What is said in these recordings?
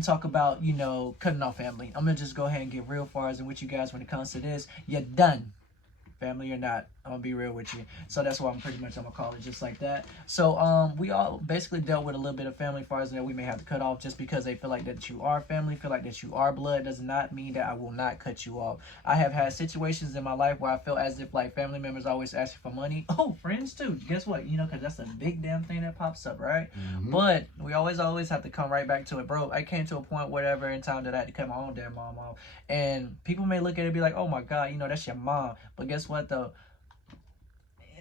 can talk about, you know, cutting off family. I'm gonna just go ahead and get real far as in with you guys when it comes to this. You're done. Family or not, I'm gonna be real with you. So that's why I'm gonna call it just like that. So we all basically dealt with a little bit of family far as that we may have to cut off just because they feel like that you are family, feel like that you are blood, does not mean that I will not cut you off. I have had situations in my life where I feel as if like family members always ask for money. Oh, friends too. Guess what? You know, because that's a big damn thing that pops up, right? But we always have to come right back to it, bro. I came to a point whatever in time that I had to cut my own damn mom off, and people may look at it and be like, oh my god, you know, that's your mom. But guess what though?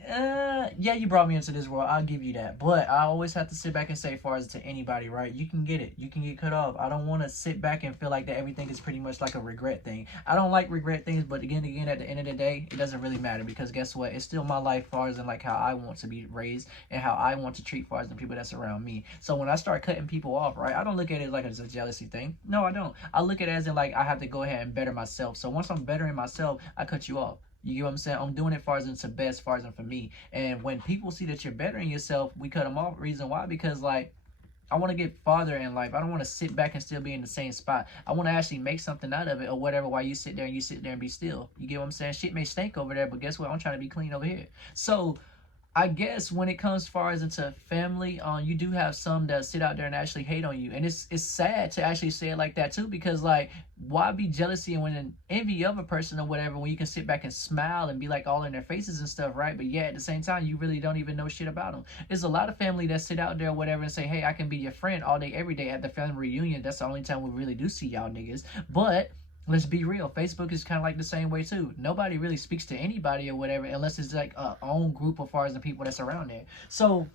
Yeah, you brought me into this world. I'll give you that. But I always have to sit back and say, as far as to anybody, right? You can get it. You can get cut off. I don't want to sit back and feel like that everything is pretty much like a regret thing. I don't like regret things, but again, at the end of the day, it doesn't really matter because guess what? It's still my life, far as in like how I want to be raised and how I want to treat far as the people that's around me. So when I start cutting people off, right? I don't look at it like it's a jealousy thing. No, I don't. I look at it as in like I have to go ahead and better myself. So once I'm bettering myself, I cut you off. You get what I'm saying? I'm doing it far as into best, far as in for me. And when people see that you're bettering yourself, we cut them off. Reason why? Because like I want to get farther in life. I don't want to sit back and still be in the same spot. I want to actually make something out of it or whatever while you sit there and be still. You get what I'm saying? Shit may stink over there, but guess what? I'm trying to be clean over here. So I guess when it comes far as into family, you do have some that sit out there and actually hate on you, and it's sad to actually say it like that too, because like why be jealousy and when envy of a person or whatever when you can sit back and smile and be like all in their faces and stuff, right? But yeah, at the same time, you really don't even know shit about them. There's a lot of family that sit out there or whatever and say, hey, I can be your friend all day, every day at the family reunion. That's the only time we really do see y'all niggas. But let's be real. Facebook is kind of like the same way too. Nobody really speaks to anybody or whatever unless it's like a own group of far as the people that's around there. So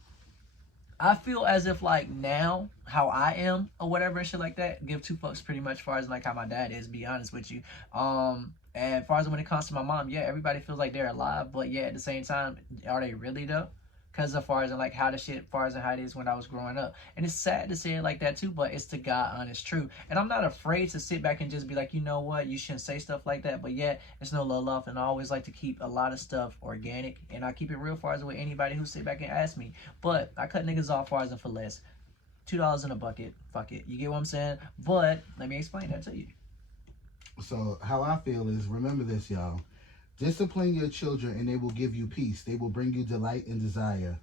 I feel as if like now how I am or whatever and shit like that, give two fucks pretty much far as like how my dad is, be honest with you. And far as when it comes to my mom, yeah, everybody feels like they're alive, but yeah, at the same time, are they really though? Because as far as in like how the shit, far as in how it is when I was growing up. And it's sad to say it like that too, but it's the God honest truth. And I'm not afraid to sit back and just be like, you know what, you shouldn't say stuff like that. But yeah, it's no love. And I always like to keep a lot of stuff organic. And I keep it real far as with anybody who sit back and ask me. But I cut niggas off far as in for less. $2 in a bucket. Fuck it. You get what I'm saying? But let me explain that to you. So how I feel is, remember this, y'all. Discipline your children and they will give you peace. They will bring you delight and desire.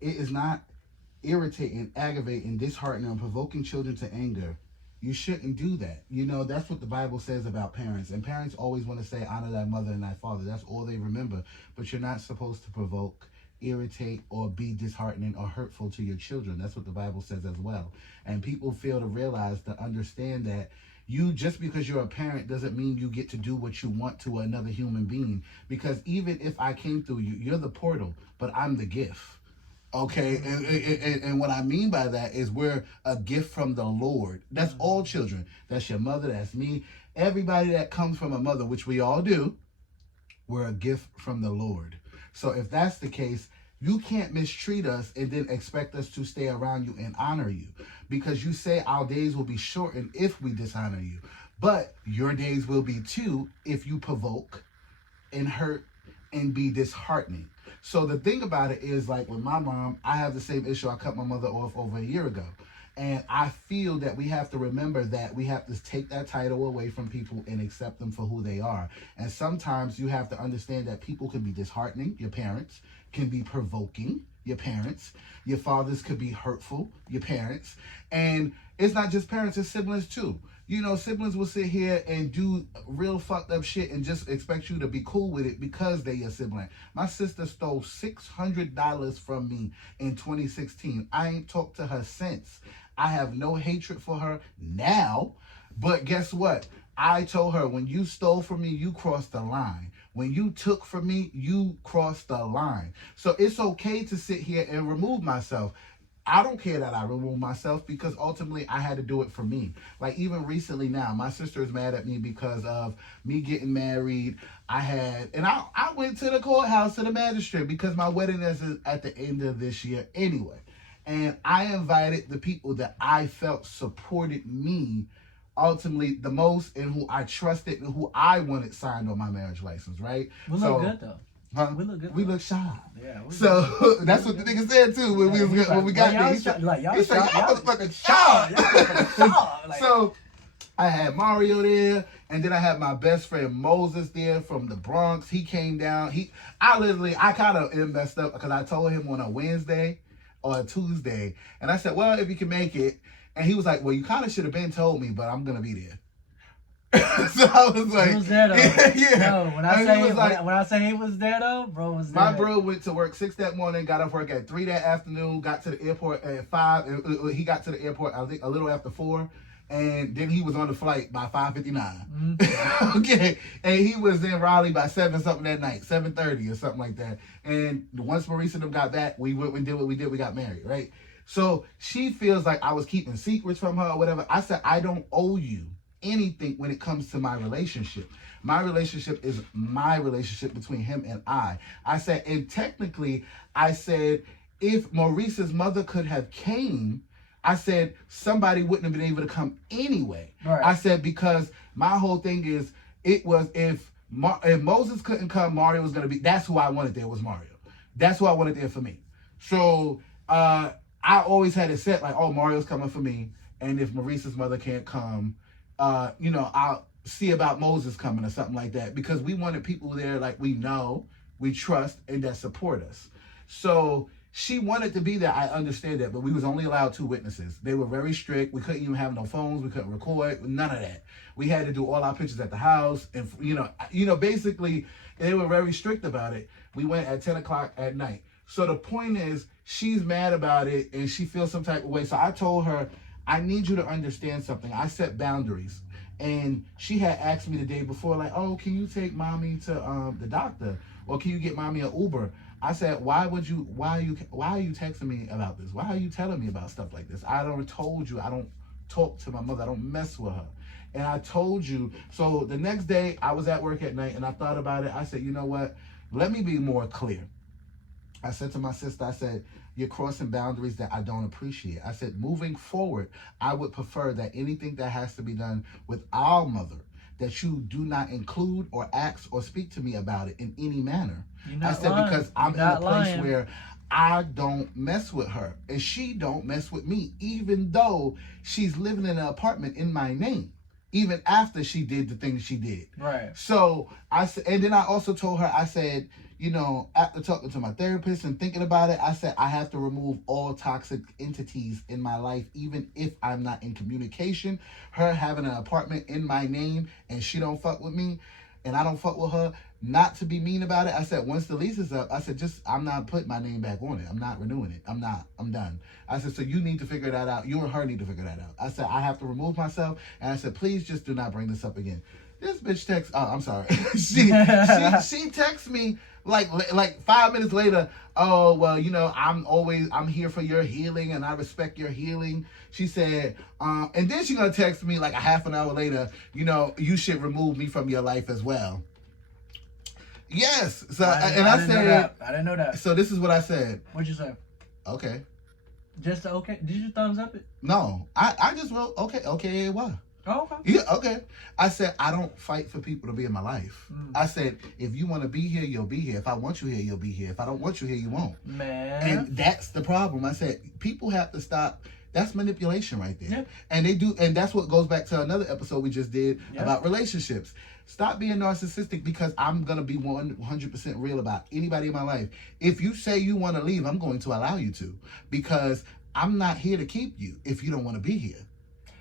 It is not irritating, aggravating, disheartening, and provoking children to anger. You shouldn't do that. You know, that's what the Bible says about parents. And parents always want to say, honor thy mother and thy father. That's all they remember. But you're not supposed to provoke, irritate, or be disheartening or hurtful to your children. That's what the Bible says as well. And people fail to realize, to understand that you, just because you're a parent doesn't mean you get to do what you want to another human being. Because even if I came through you, you're the portal, but I'm the gift. Okay, and what I mean by that is we're a gift from the Lord. That's all children. That's your mother, that's me. Everybody that comes from a mother, which we all do, we're a gift from the Lord. So if that's the case, you can't mistreat us and then expect us to stay around you and honor you. Because you say our days will be shortened if we dishonor you. But your days will be too if you provoke and hurt and be disheartening. So the thing about it is, like with my mom, I have the same issue. I cut my mother off over a year ago. And I feel that we have to remember that we have to take that title away from people and accept them for who they are. And sometimes you have to understand that people can be disheartening, your parents, can be provoking, your parents, your fathers could be hurtful, your parents. And it's not just parents, it's siblings too. You know, siblings will sit here and do real fucked up shit and just expect you to be cool with it because they're your sibling. My sister stole $600 from me in 2016. I ain't talked to her since. I have no hatred for her now, but guess what? I told her, when you stole from me, you crossed the line. When you took from me, you crossed the line. So it's okay to sit here and remove myself. I don't care that I remove myself because ultimately I had to do it for me. Like even recently now, my sister is mad at me because of me getting married. I went to the courthouse, to the magistrate, because my wedding is at the end of this year anyway. And I invited the people that I felt supported me ultimately the most and who I trusted and who I wanted signed on my marriage license, right? We look good though. Huh? We look good. We look shy. Yeah. So that's what the nigga said too when we got there. He said, y'all motherfucking shy. shy. So I had Mario there, and then I had my best friend Moses there from the Bronx. He came down. I kind of messed up because I told him on a Wednesday or a Tuesday, and I said, well, if you can make it, and he was like, well, you kind of should have been told me, but I'm gonna be there. So I was like, he was there though. Yeah. No, when I say he was there though, bro was there. My bro went to work 6 that morning, got off work at 3 that afternoon, got to the airport at 5. He got to the airport, I think, a little after 4. And then he was on the flight by 5:59. Mm-hmm. Okay. And he was in Raleigh by 7 something that night, 7:30 or something like that. And once Maurice and them got back, we went and did what we did. We got married, right? So she feels like I was keeping secrets from her or whatever. I said, I don't owe you anything when it comes to my relationship. My relationship is my relationship between him and I. I said, and technically, I said, if Maurice's mother could have came, I said, somebody wouldn't have been able to come anyway. Right. I said, because my whole thing is, it was if Moses couldn't come, Mario was going to be, that's who I wanted there was Mario. That's who I wanted there for me. So I always had it set like, oh, Mario's coming for me. And if Maurice's mother can't come, I'll see about Moses coming or something like that, because we wanted people there like we know, we trust, and that support us. So she wanted to be there. I understand that, but we was only allowed 2 witnesses. They were very strict. We couldn't even have no phones. We couldn't record, none of that. We had to do all our pictures at the house, and basically they were very strict about it. We went at 10 o'clock at night. So the point is, she's mad about it and she feels some type of way. So I told her, I need you to understand something. I set boundaries. And she had asked me the day before, like, oh, can you take mommy to the doctor? Or can you get mommy an Uber? I said, why are you texting me about this? Why are you telling me about stuff like this? I don't told you, I don't talk to my mother. I don't mess with her. And I told you. So the next day I was at work at night and I thought about it. I said, you know what? Let me be more clear. I said to my sister, I said, you're crossing boundaries that I don't appreciate. I said, moving forward, I would prefer that anything that has to be done with our mother, that you do not include or ask or speak to me about it in any manner. I said, lying. Because I'm in a place where I don't mess with her and she don't mess with me, even though she's living in an apartment in my name, even after she did the things she did. Right. So I said, and then I also told her, I said, after talking to my therapist and thinking about it, I said, I have to remove all toxic entities in my life, even if I'm not in communication. Her having an apartment in my name and she don't fuck with me and I don't fuck with her, not to be mean about it. I said, once the lease is up, I said, I'm not putting my name back on it. I'm not renewing it. I'm done. I said, so you need to figure that out. You and her need to figure that out. I said, I have to remove myself. And I said, please just do not bring this up again. This bitch texts, I'm sorry. she texts me like 5 minutes later, oh, well, I'm here for your healing and I respect your healing. She said, and then she's going to text me like a half an hour later, you should remove me from your life as well. Yes. So, I said, I didn't know that. So this is what I said. What'd you say? Okay. Just okay. Did you thumbs up it? No, I just wrote, okay, why? Oh, okay. Yeah, okay. I said, I don't fight for people to be in my life. I said, if you want to be here, you'll be here. If I want you here, you'll be here. If I don't want you here, you won't. Man. And that's the problem. I said, people have to stop. That's manipulation right there. Yep. And they do, and that's what goes back to another episode we just did about relationships. Stop being narcissistic, because I'm going to be 100% real about anybody in my life. If you say you want to leave, I'm going to allow you to, because I'm not here to keep you if you don't want to be here.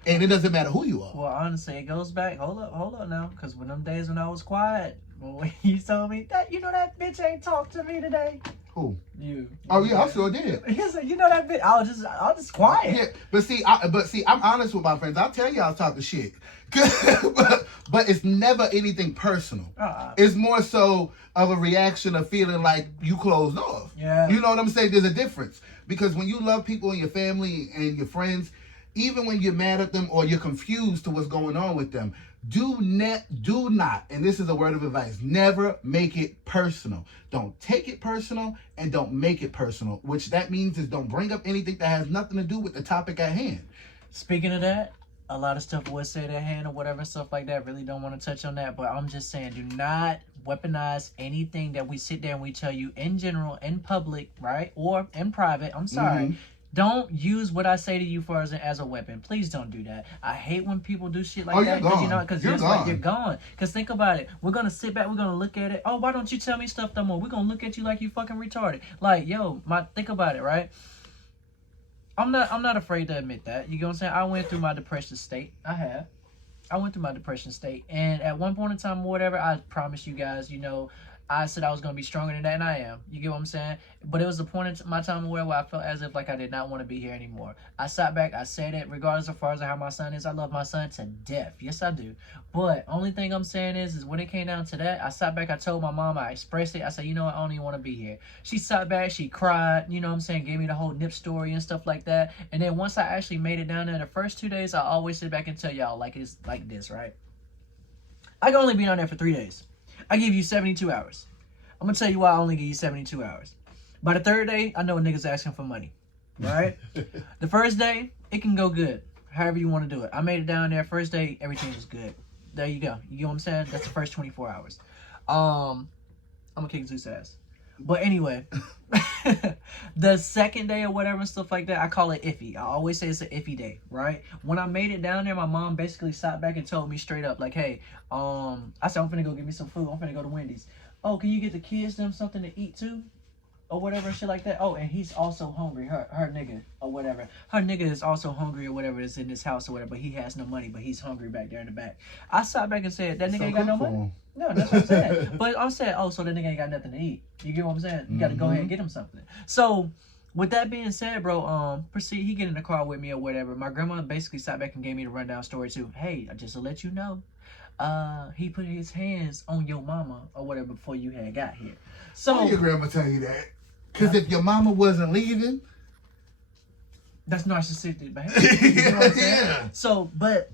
And it doesn't matter who you are. Well, honestly, it goes back. Hold up now. Because when them days when I was quiet, when you told me that, that bitch ain't talked to me today. Who? You. Oh, yeah, I sure did. He said, that bitch. I was just quiet. Yeah, but see, I'm honest with my friends. I'll tell you I was talking shit. but it's never anything personal. It's more so of a reaction of feeling like you closed off. Yeah. You know what I'm saying? There's a difference. Because when you love people in your family and your friends, even when you're mad at them or you're confused to what's going on with them, do not, and this is a word of advice, never make it personal. Don't take it personal and don't make it personal, which that means is don't bring up anything that has nothing to do with the topic at hand. Speaking of that, a lot of stuff was said at hand or whatever, stuff like that. Really don't want to touch on that, but I'm just saying, do not weaponize anything that we sit there and we tell you in general, in public, right, or in private. I'm sorry. Mm-hmm. Don't use what I say to you for as a weapon. Please don't do that. I hate when people do shit like that. You're gone. Because you're gone. Because think about it. We're gonna sit back. We're gonna look at it. Oh, why don't you tell me stuff no more? We're gonna look at you like you fucking retarded. Like, yo, think about it, right? I'm not afraid to admit that. You know what I'm saying? I went through my depression state. I went through my depression state, and at one point in time or whatever, I promised you guys, I said I was going to be stronger than that, and I am. You get what I'm saying? But it was a point in my time where I felt as if like I did not want to be here anymore. I sat back, I said it, regardless as far as how my son is. I love my son to death. Yes, I do. But only thing I'm saying is when it came down to that, I sat back, I told my mom, I expressed it. I said, you know what, I don't even want to be here. She sat back, she cried, you know what I'm saying, gave me the whole nip story and stuff like that. And then once I actually made it down there, the first 2 days, I always sit back and tell y'all like it's like this, right? I can only be down there for 3 days. I give you 72 hours. I'm going to tell you why I only give you 72 hours. By the third day, I know a nigga's asking for money. Right? The first day, it can go good. However you want to do it. I made it down there. First day, everything was good. There you go. You know what I'm saying? That's the first 24 hours. I'm going to kick Zeus' ass. But anyway, the second day or whatever and stuff like that, I call it iffy. I always say it's an iffy day, right? When I made it down there, my mom basically sat back and told me straight up, like, hey, I said, I'm finna go get me some food. I'm finna go to Wendy's. Oh, can you get the kids them something to eat too? Or whatever, shit like that. Oh, and he's also hungry. Her nigga or whatever. Her nigga is also hungry or whatever is in this house or whatever, but he has no money, but he's hungry back there in the back. I sat back and said, that nigga ain't got no money. No, that's what I'm saying. But I'm saying, oh, so that nigga ain't got nothing to eat. You get what I'm saying? You gotta go ahead and get him something. So with that being said, bro, proceed, he get in the car with me or whatever. My grandma basically sat back and gave me the rundown story too. Hey, just to let you know, he put his hands on your mama or whatever before you had got here. So why your grandma tell you that? Because if your mama wasn't leaving, that's narcissistic behavior. You know what I'm saying? Yeah. So, but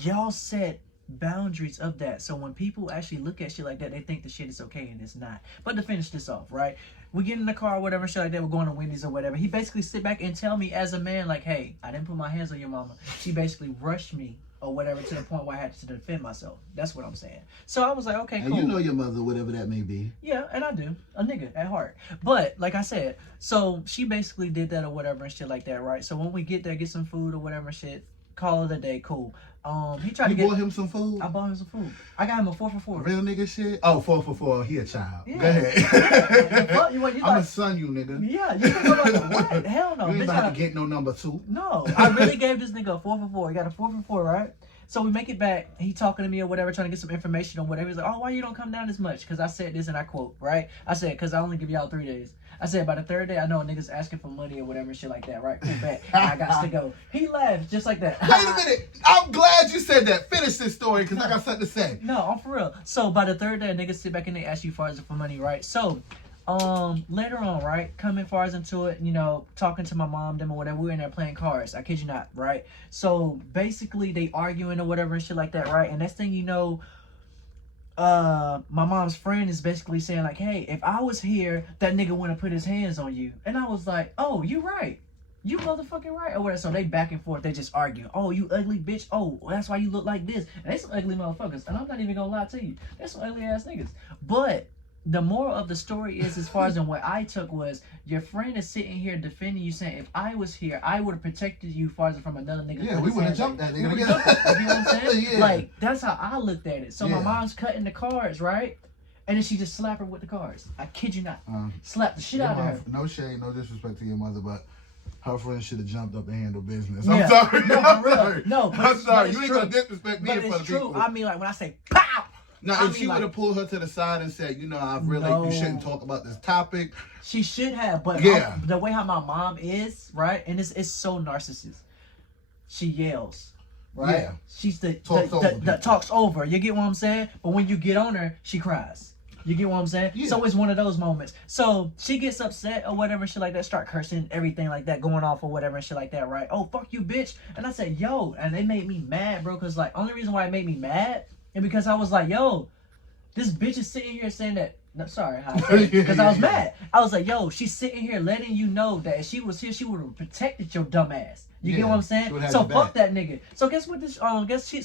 y'all set boundaries of that. So when people actually look at shit like that, they think the shit is okay and it's not. But to finish this off, right? We get in the car or whatever, shit like that. We're going to Wendy's or whatever. He basically sit back and tell me as a man, like, hey, I didn't put my hands on your mama. She basically rushed me or whatever to the point where I had to defend myself. That's what I'm saying. So I was like, okay, cool. And you know your mother, whatever that may be. Yeah, and I do. A nigga at heart. But, like I said, so she basically did that or whatever and shit like that, right? So when we get there, get some food or whatever shit, call it a day, cool. He tried to get... You bought him some food? I bought him some food. I got him a 4 for 4. Real nigga shit? Oh, 4 for 4. He a child. Yeah. Go ahead. Yeah. You I'm gonna son you, nigga. Yeah, you think about what? Hell no. You ain't about to get no number 2. No, I really gave this nigga a 4 for 4. He got a 4 for 4, right? So we make it back. He talking to me or whatever, trying to get some information or whatever. He's like, oh, why you don't come down as much? Because I said this and I quote, right? I said, because I only give y'all 3 days. I said, by the third day, I know a nigga's asking for money or whatever shit like that, right? Cool, back. I got to go. He laughs just like that. Wait a minute. I'm glad you said that. Finish this story because I got something to say. No, I'm for real. So by the third day, a nigga sit back and they ask you for money, right? So later on, right, coming far as into it, talking to my mom, them or whatever, we were in there playing cards. I kid you not, right? So basically they arguing or whatever and shit like that, right? And next thing you know, my mom's friend is basically saying like, hey, if I was here, that nigga wouldn't put his hands on you. And I was like, oh, you right. You motherfucking right. Or whatever. So they back and forth, they just arguing. Oh, you ugly bitch. Oh, that's why you look like this. And they some ugly motherfuckers. And I'm not even gonna lie to you. They're some ugly ass niggas. But the moral of the story is, as far as in what I took was, your friend is sitting here defending you, saying, if I was here, I would have protected you far as from another nigga. Yeah, we would have jumped that nigga together. You know what I'm saying? Yeah. Like, that's how I looked at it. So Yeah. my mom's cutting the cards, right? And then she just slapped her with the cards. I kid you not. Slapped the shit out of her. No shade, no disrespect to your mother, but her friend should have jumped up and handled business. Yeah. I'm sorry. No, I'm for real. sorry. No, but I'm sorry. it's You ain't true. gonna disrespect me But in front it's of true. people. I mean, like, when I say, pow! Now, if she would have pulled her to the side and said, you shouldn't talk about this topic. She should have, but Yeah. the way how my mom is, right? And it's so narcissist. She yells, right? Yeah. She's the Talks talks over. You get what I'm saying? But when you get on her, she cries. You get what I'm saying? Yeah. So it's one of those moments. So she gets upset or whatever, shit like that, start cursing, everything like that, going off or whatever and shit like that, right? Oh, fuck you, bitch. And I said, yo, and it made me mad, bro, because, like, only reason why it made me mad is because I was like, yo, this bitch is sitting here saying that. No, sorry, because I was mad. I was like, yo, she's sitting here letting you know that if she was here, she would have protected your dumb ass. You Yeah, get what I'm she saying? would have So your fuck back. that nigga. So guess what this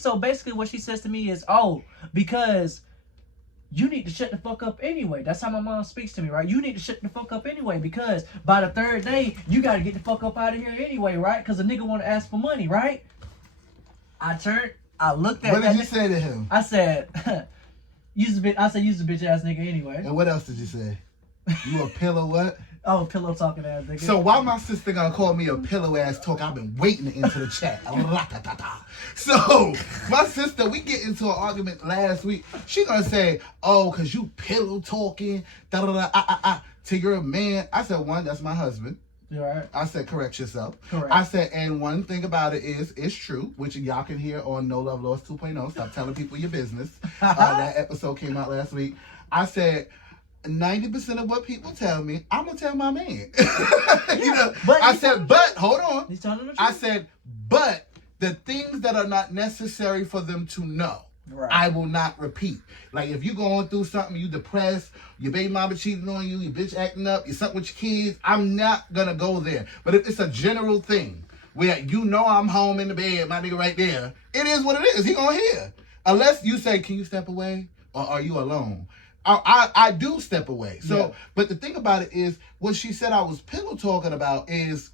so basically what she says to me is, oh, because you need to shut the fuck up anyway. That's how my mom speaks to me, right? You need to shut the fuck up anyway, because by the third day, you gotta get the fuck up out of here anyway, right? Because a nigga wanna ask for money, right? I looked at What that did you nigga, say to him? I said, use a bitch ass nigga anyway. And what else did you say? You a pillow what? Oh, pillow talking ass nigga. So why my sister gonna call me a pillow ass talk? I've been waiting to enter the chat. So my sister, we get into an argument last week. She gonna say, "Oh, cause you pillow talking, da da da to your man." I said, "One, that's my husband." You all right? I said, "Correct yourself." Correct. I said, and one thing about it is, it's true, which y'all can hear on No Love Lost 2.0. Stop telling people your business. That episode came out last week. I said, 90% of what people tell me, I'm gonna tell my man. You know, but I said, but hold on. He's telling the truth. I said, but the things that are not necessary for them to know, right, I will not repeat. Like if you going through something, you depressed, your baby mama cheating on you, your bitch acting up, you're something with your kids, I'm not gonna go there. But if it's a general thing where you know I'm home in the bed, my nigga right there, it is what it is. He gonna hear. Unless you say, can you step away? Or are you alone? I do step away. So, yeah. But the thing about it is, what she said I was pillow talking about is,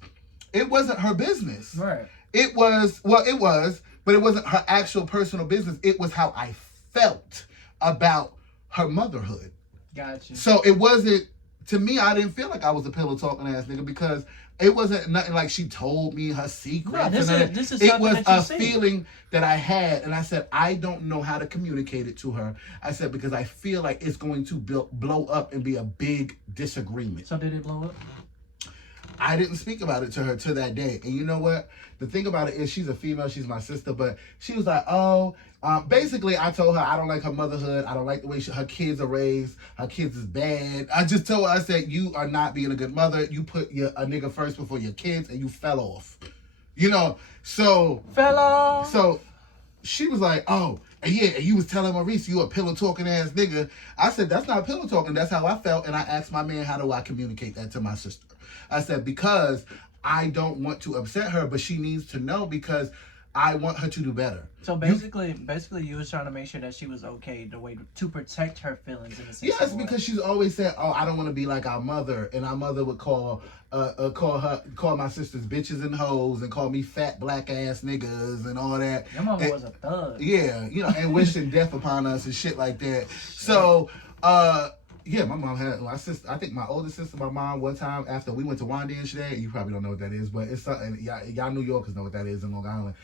it wasn't her business. Right. It was, but it wasn't her actual personal business. It was how I felt about her motherhood. Gotcha. So it wasn't, to me, I didn't feel like I was a pillow talking ass nigga, because it wasn't nothing like she told me her secrets. No, this is it was that you a see. feeling that I had, and I said, I don't know how to communicate it to her. I said, because I feel like it's going to blow up and be a big disagreement. So did it blow up? I didn't speak about it to her to that day. And you know what? The thing about it is, she's a female, she's my sister, but she was like, oh, basically I told her I don't like her motherhood. I don't like the way her kids are raised. Her kids is bad. I just told her, I said, you are not being a good mother. You put a nigga first before your kids, and you fell off. You know, so. Fell off. So she was like, oh, and yeah, and you was telling Maurice you a pillow talking ass nigga. I said, that's not pillow talking. That's how I felt. And I asked my man, how do I communicate that to my sister? I said, because I don't want to upset her, but she needs to know, because I want her to do better. So basically, you was trying to make sure that she was okay, the way to protect her feelings in a sense. Yes, because she's always said, "Oh, I don't want to be like our mother," and our mother would call my sisters bitches and hoes, and call me fat black ass niggas and all that. Your mama was a thug. Yeah, you know, and wishing death upon us and shit like that. So, yeah, my mom had my sister. I think my older sister, my mom, one time after we went to Wandinge Day. You probably don't know what that is, but it's something. Y'all New Yorkers know what that is in Long Island.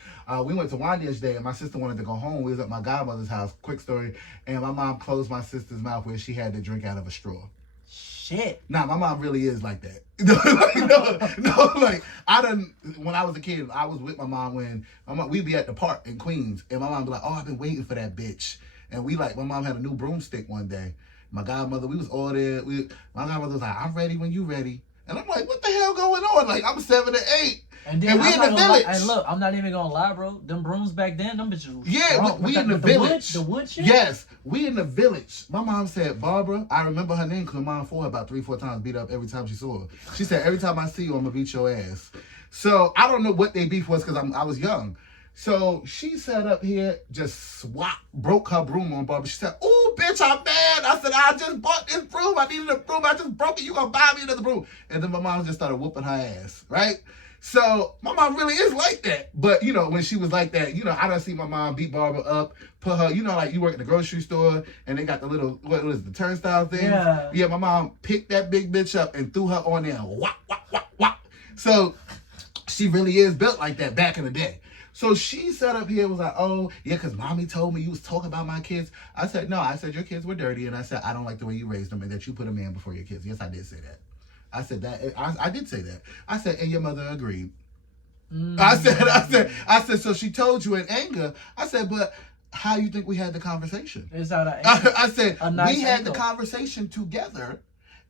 We went to Wandinge Day, and my sister wanted to go home. We was at my godmother's house. Quick story. And my mom closed my sister's mouth where she had to drink out of a straw. Shit. Nah, my mom really is like that. Like when I was a kid, I was with my mom when we'd be at the park in Queens, and my mom be like, "Oh, I've been waiting for that bitch." And my mom had a new broomstick one day. My godmother, we was all there. My godmother was like, "I'm ready when you ready." And I'm like, what the hell going on? Like, I'm 7 or 8. And we in the village. And look, I'm not even gonna lie, bro. Them brooms back then, them bitches. Yeah, we in the village. The wood shit? Yes, we in the village. My mom said, Barbara, I remember her name because my mom fought her about 3-4 times, beat up every time she saw her. She said, every time I see you, I'm gonna beat your ass. So I don't know what they beef was, because I was young. So she sat up here, just broke her broom on Barbara. She said, "Ooh, bitch, I'm mad." I said, "I just bought this broom. I needed a broom. I just broke it. You gonna buy me another broom?" And then my mom just started whooping her ass, right? So my mom really is like that. But, you know, when she was like that, you know, I done see my mom beat Barbara up, put her, you know, like you work at the grocery store and they got the little, what is it, the turnstile thing? Yeah, my mom picked that big bitch up and threw her on there. Whop, whop, whop, whop. So she really is built like that back in the day. So she sat up here and was like, "Oh, yeah, because mommy told me you was talking about my kids." I said, "No, I said your kids were dirty." And I said, "I don't like the way you raised them and that you put a man before your kids." Yes, I did say that. I said that. I did say that. I said, and your mother agreed. I said, so she told you in anger. I said, but how you think we had the conversation? It's out of anger. I said, we had the conversation together.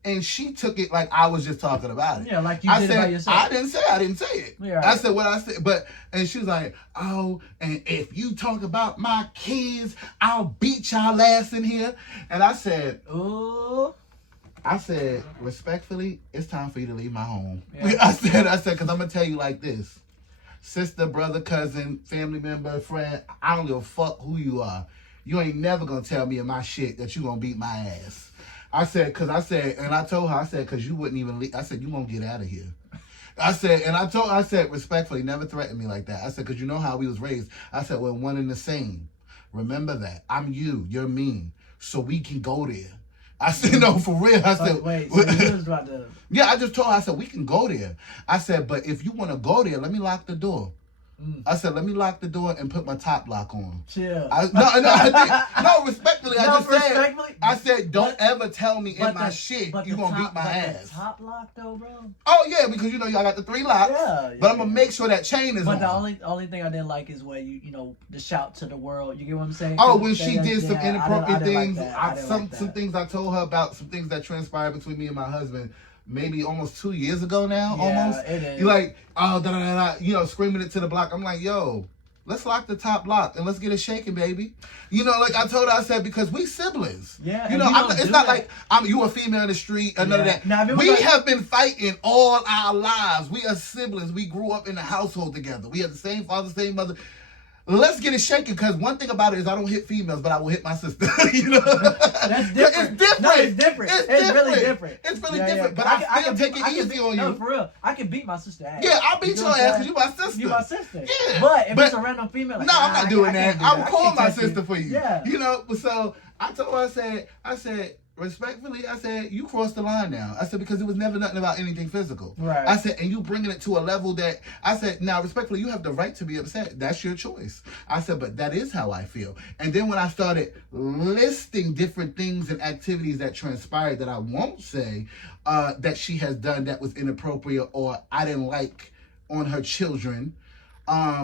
And she took it like I was just talking about it. Yeah, like you did it by yourself. I didn't say it. Yeah, right. I said what I said. And she was like, "Oh, and if you talk about my kids, I'll beat y'all ass in here." And I said, "Ooh." I said, respectfully, it's time for you to leave my home. Yeah. I said, because I'm going to tell you like this. sister, brother, cousin, family member, friend. I don't give a fuck who you are. You ain't never gonna tell me in my shit that you gonna beat my ass. And I told her, I said, cause you wouldn't even leave. I said, you won't get out of here. I said, respectfully, never threaten me like that. I said, cause you know how we was raised. I said, we're one and the same. Remember that. I'm you. You're me. So we can go there. I said, no, for real. I said, wait, so you was about to... Yeah, I just told her, I said, we can go there. I said, but if you want to go there, let me lock the door. I said, let me lock the door and put my top lock on. Chill. Respectfully, I said, don't ever tell me in my shit you gonna beat my ass. The top lock though, bro. Oh yeah, because you know y'all got the 3 locks. Yeah, but I'm gonna make sure that chain is on. But the only thing I didn't like is where you know the shout to the world. You get what I'm saying? Oh, when she did some inappropriate things, some things I told her about, some things that transpired between me and my husband. Maybe almost 2 years ago now, almost. It is. You're like, oh, da da da da, you know, screaming it to the block. I'm like, yo, let's lock the top lock and let's get it shaking, baby. You know, like I told her, I said, because we siblings. Yeah. You know, it's not like you a female in the street or none of that. Now, we have been fighting all our lives. We are siblings. We grew up in the household together. We have the same father, same mother. Let's get it shaken, because one thing about it is I don't hit females, but I will hit my sister. You know, that's different. It's different. No, it's different. It's really different. It's really different. But I can take it easy on you. No, for real. I can beat my sister's ass. Yeah, I'll beat your ass because you my sister. You my sister. Yeah. But if it's a random female, like, no, I'm not doing that. I will call my sister for you. Yeah. You know, so I told her, I said, respectfully, I said, you crossed the line now. I said, because it was never nothing about anything physical. Right. I said, and you bringing it to a level that, I said, now, respectfully, you have the right to be upset. That's your choice. I said, but that is how I feel. And then when I started listing different things and activities that transpired that I won't say that she has done that was inappropriate or I didn't like on her children,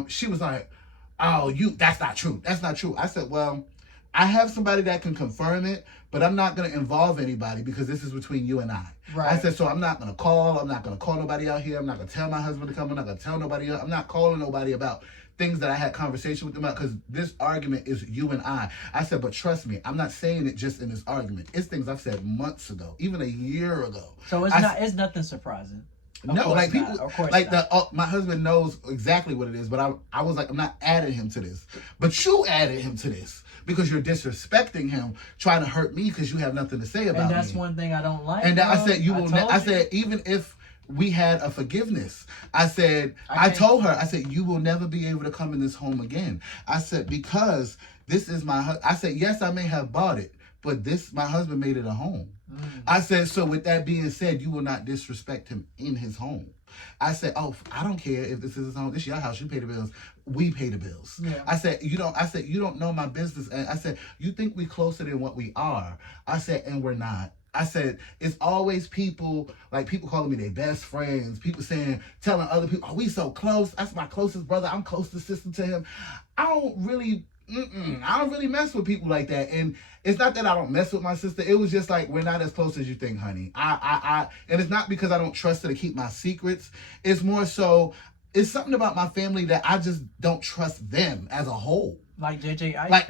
she was like, oh, that's not true. That's not true. I said, well, I have somebody that can confirm it, but I'm not going to involve anybody because this is between you and I. Right. I said, so I'm not going to call. I'm not going to call nobody out here. I'm not going to tell my husband to come. I'm not going to tell nobody else. I'm not calling nobody about things that I had conversation with them about, because this argument is you and I. I said, but trust me, I'm not saying it just in this argument. It's things I've said months ago, even a year ago. So it's nothing surprising. No, like people, like my husband knows exactly what it is, but I was like, I'm not adding him to this, but you added him to this because you're disrespecting him, trying to hurt me because you have nothing to say about me. And that's one thing I don't like. And I said, I said, even if we had a forgiveness, I told her, I said, you will never be able to come in this home again. I said, because this is I said, yes, I may have bought it, but my husband made it a home. I said, so with that being said, you will not disrespect him in his home. I said, oh, I don't care if this is his home. This is your house. You pay the bills. We pay the bills. Yeah. I said, you don't know my business. And I said, you think we closer than what we are. I said, and we're not. I said, it's always people calling me their best friends, people telling other people, oh, we so close. That's my closest brother. I'm closest sister to him. I don't really mess with people like that. And it's not that I don't mess with my sister. It was just like, we're not as close as you think, honey. And it's not because I don't trust her to keep my secrets. It's more so, it's something about my family that I just don't trust them as a whole. Like JJ Ice. Like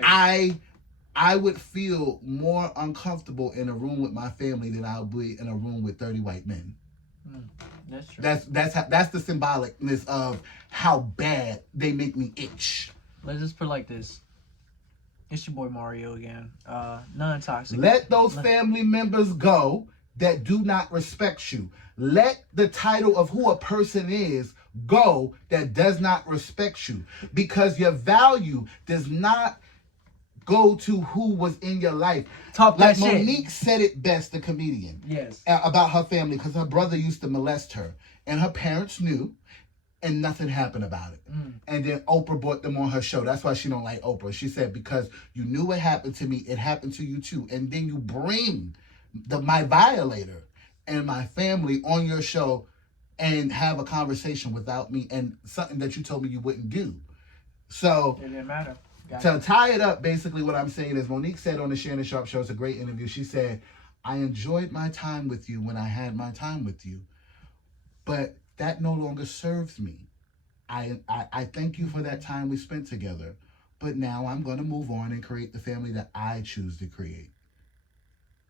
I would feel more uncomfortable in a room with my family than I would be in a room with 30 white men. That's true. That's the symbolicness of how bad they make me itch. Let's just put it like this. It's your boy Mario again. Non-toxic. Let those family members go that do not respect you. Let the title of who a person is go that does not respect you. Because your value does not go to who was in your life. Talk like that Monique said it best, the comedian. Yes. About her family, because her brother used to molest her. And her parents knew. And nothing happened about it. And then Oprah brought them on her show. That's why she don't like Oprah. She said, because you knew what happened to me, it happened to you too. And then you bring my violator and my family on your show and have a conversation without me, and something that you told me you wouldn't do. So it didn't matter. To tie it up, basically what I'm saying is, Monique said on the Shannon Sharp show, it's a great interview. She said, I enjoyed my time with you when I had my time with you. But that no longer serves me. I thank you for that time we spent together, but now I'm going to move on and create the family that I choose to create.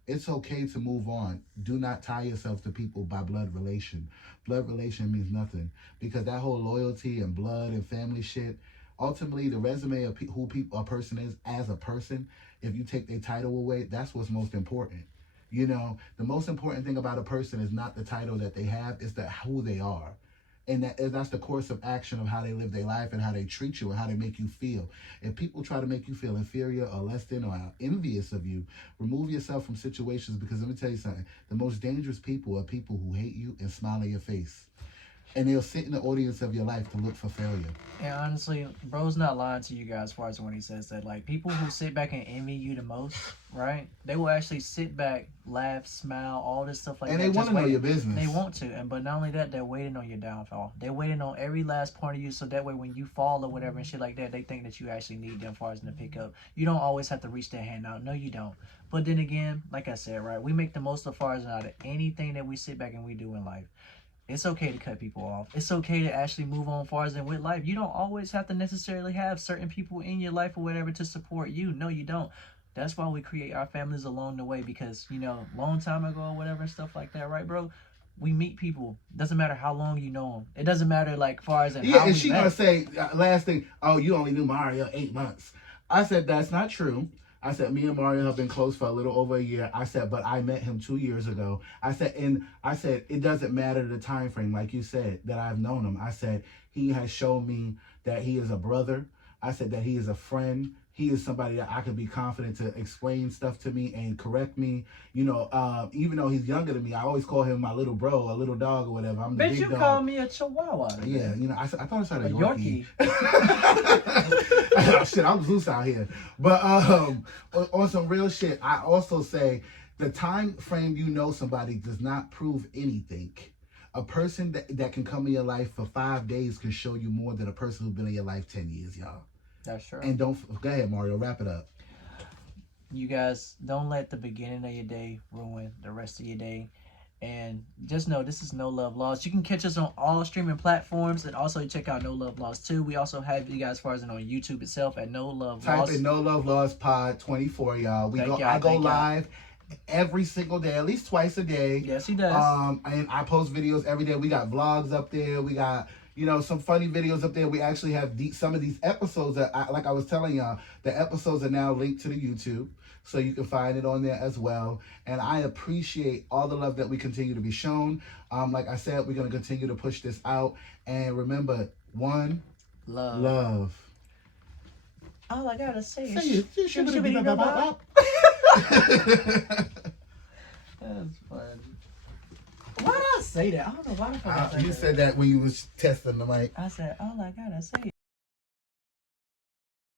It's okay to move on. Do not tie yourself to people by blood relation. Blood relation means nothing because that whole loyalty and blood and family shit. Ultimately, the resume of who people a person is as a person. If you take their title away, that's what's most important. You know, the most important thing about a person is not the title that they have; it's that who they are, and that's the course of action of how they live their life and how they treat you and how they make you feel. If people try to make you feel inferior or less than or envious of you, remove yourself from situations because let me tell you something. The most dangerous people are people who hate you and smile in your face. And they'll sit in the audience of your life to look for failure. And honestly, bro's not lying to you guys as far as when he says that. Like, people who sit back and envy you the most, right? They will actually sit back, laugh, smile, all this stuff like And that. they want to know your business. They want to. But not only that, they're waiting on your downfall. They're waiting on every last part of you so that way when you fall or whatever and shit like that, they think that you actually need them as far as to pick up. You don't always have to reach their hand out. No, you don't. But then again, like I said, right? We make the most of far as out of anything that we sit back and we do in life. It's okay to cut people off. It's okay to actually move on far as in with life. You don't always have to necessarily have certain people in your life or whatever to support you. No, you don't. That's why we create our families along the way because, you know, long time ago or whatever and stuff like that, right, bro? We meet people. Doesn't matter how long you know them. It doesn't matter, like, far as in Yeah, how and we she met. gonna say last thing. Oh, you only knew Mario 8 months. I said that's not true. I said me and Mario have been close for a little over a year. I said, but I met him 2 years ago. I said it doesn't matter the time frame, like you said, that I've known him. I said he has shown me that he is a brother. I said that he is a friend. He is somebody that I could be confident to explain stuff to me and correct me. You know, even though he's younger than me, I always call him my little bro, a little dog or whatever. I'm the Bitch, big you dog. call me a chihuahua. Yeah, you know, I thought I said a A Yorkie. Yorkie. Shit, I'm Zeus out here. But on some real shit, I also say the time frame you know somebody does not prove anything. A person that can come in your life for 5 days can show you more than a person who's been in your life 10 years, y'all. That's true. And go ahead, Mario, wrap it up. You guys, don't let the beginning of your day ruin the rest of your day. And just know this is No Love Laws. You can catch us on all streaming platforms and also check out No Love Laws too. We also have you guys as far as on YouTube itself at No Love Laws. Type in No Love Laws Pod 24, y'all. I go live every single day, at least twice a day. Yes, he does. And I post videos every day. We got vlogs up there. We got, you know, some funny videos up there. We actually have some of these episodes that, like I was telling y'all, the episodes are now linked to the YouTube. So you can find it on there as well. And I appreciate all the love that we continue to be shown. Like I said, we're going to continue to push this out. And remember, one, love. All I got to say is... That's fun. Why did I say that? I don't know why the fuck I said that. You said that when you was testing the mic. I said, all I got to say is...